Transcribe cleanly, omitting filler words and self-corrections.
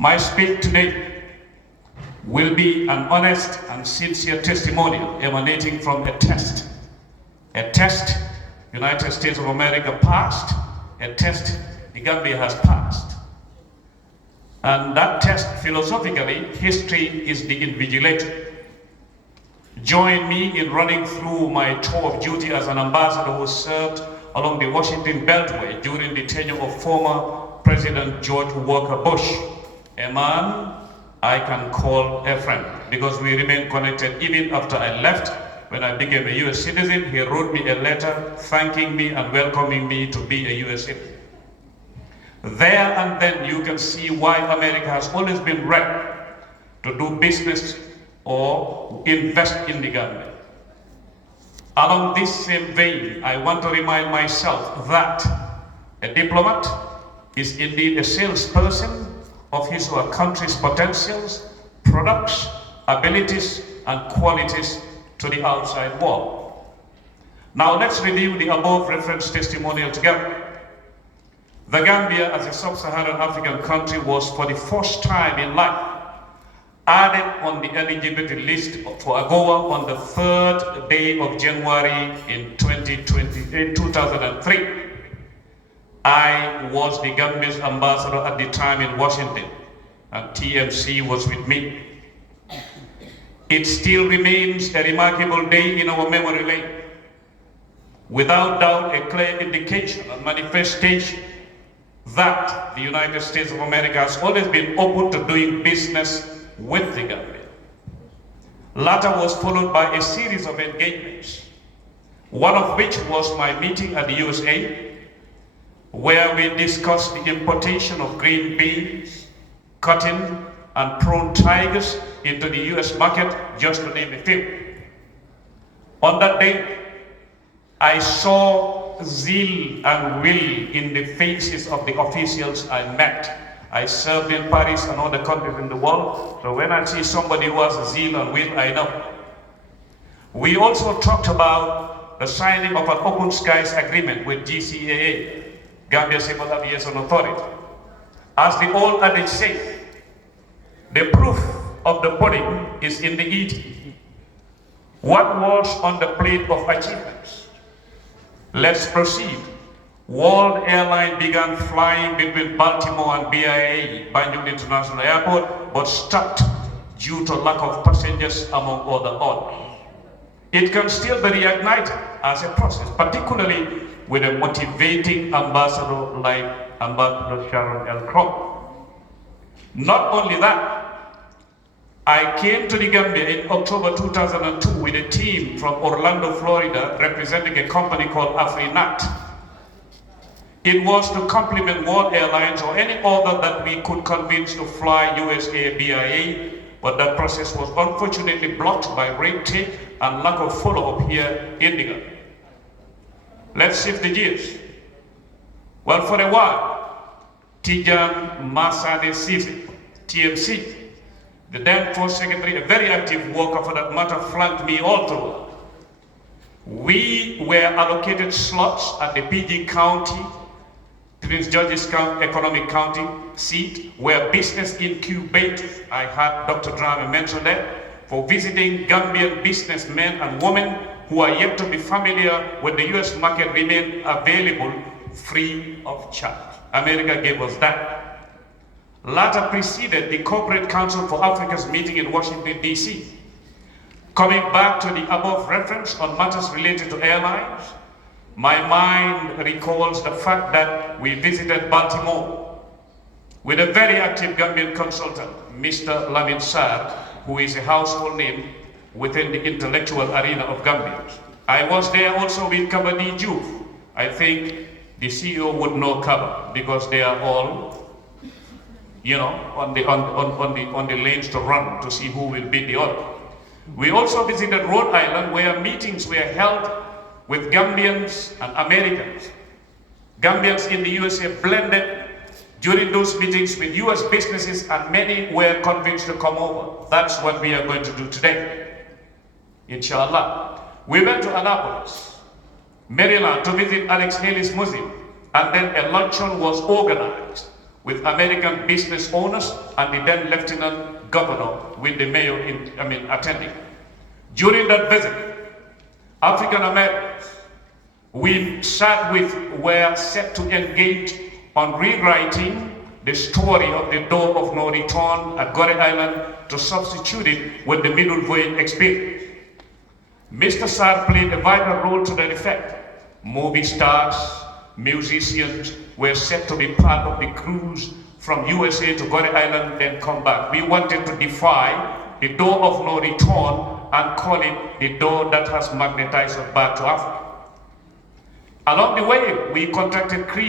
My speech today will be an honest and sincere testimonial emanating from a test. A test United States of America passed, a test the Gambia has passed. And that test, philosophically, history is the invigilator. Join me in running through my tour of duty as an ambassador who served along the Washington Beltway during the tenure of former President George Walker Bush, a man I can call a friend because we remain connected even after I left. When I became a U.S. citizen, he wrote me a letter thanking me and welcoming me to be a U.S. citizen. There and then you can see why America has always been ready to do business or invest in the Gambia. Along this same vein, I want to remind myself that a diplomat is indeed a salesperson of his or her country's potentials, products, abilities, and qualities to the outside world. Now let's review the above referenced testimonial together. The Gambia, as a sub-Saharan African country, was for the first time in life added on the eligibility list for AGOA on the 3rd day of January in 2003. I was the Gambia's ambassador at the time in Washington, and TMC was with me. It still remains a remarkable day in our memory lane. Without doubt, a clear indication and manifestation that the United States of America has always been open to doing business with the Gambia. Latter was followed by a series of engagements, one of which was my meeting at the USA, where we discussed the importation of green beans, cotton, and prawn tigers into the US market, just to name a few. On that day, I saw zeal and will in the faces of the officials I met. I served in Paris and other countries in the world, so when I see somebody who has zeal and will, I know. We also talked about the signing of an open skies agreement with GCAA, Gambia Civil Aviation Authority. As the old adage says, the proof of the pudding is in the eating. What was on the plate of achievements? Let's proceed. World Airline began flying between Baltimore and BIA, Banjul International Airport, but stopped due to lack of passengers, among other odds. It can still be reignited as a process, particularly with a motivating ambassador like Ambassador Sharon L. Crow. Not only that, I came to the Gambia in October 2002 with a team from Orlando, Florida, representing a company called AfriNat. It was to complement World Airlines or any other that we could convince to fly USA BIA, but that process was unfortunately blocked by red tape and lack of follow-up here in the Gambia. Let's shift the gears. Well, for a while, Tijan Masade Sisi, TMC, the then First Secretary, a very active worker for that matter, flanked me all through. We were allocated slots at the PG County, Prince George's Economic County seat, where business incubators, I had Dr. Drame mention that, for visiting Gambian businessmen and women who are yet to be familiar with the US market remain available free of charge. America gave us that. Latter preceded the Corporate Council for Africa's meeting in Washington, D.C. Coming back to the above reference on matters related to airlines, my mind recalls the fact that we visited Baltimore with a very active Gambian consultant, Mr. Lamin Sarr, who is a household name within the intellectual arena of Gambians. I was there also with Kabadi Diouf. I think the CEO would know Kaba because they are all, you know, on the lanes to run to see who will beat the other. We also visited Rhode Island, where meetings were held with Gambians and Americans. Gambians in the USA blended during those meetings with US businesses, and many were convinced to come over. That's what we are going to do today, inshallah. We went to Annapolis, Maryland, to visit Alex Haley's museum, and then a luncheon was organized with American business owners and the then Lieutenant Governor with the mayor attending. During that visit, African Americans we sat with were set to engage on rewriting the story of the door of no return at Gore Island to substitute it with the middle voyage experience. Mr. Sarr played a vital role to that effect. Movie stars, musicians were set to be part of the cruise from USA to Gore Island, then come back. We wanted to defy the door of no return and call it the door that has magnetized us back to Africa. Along the way, we contacted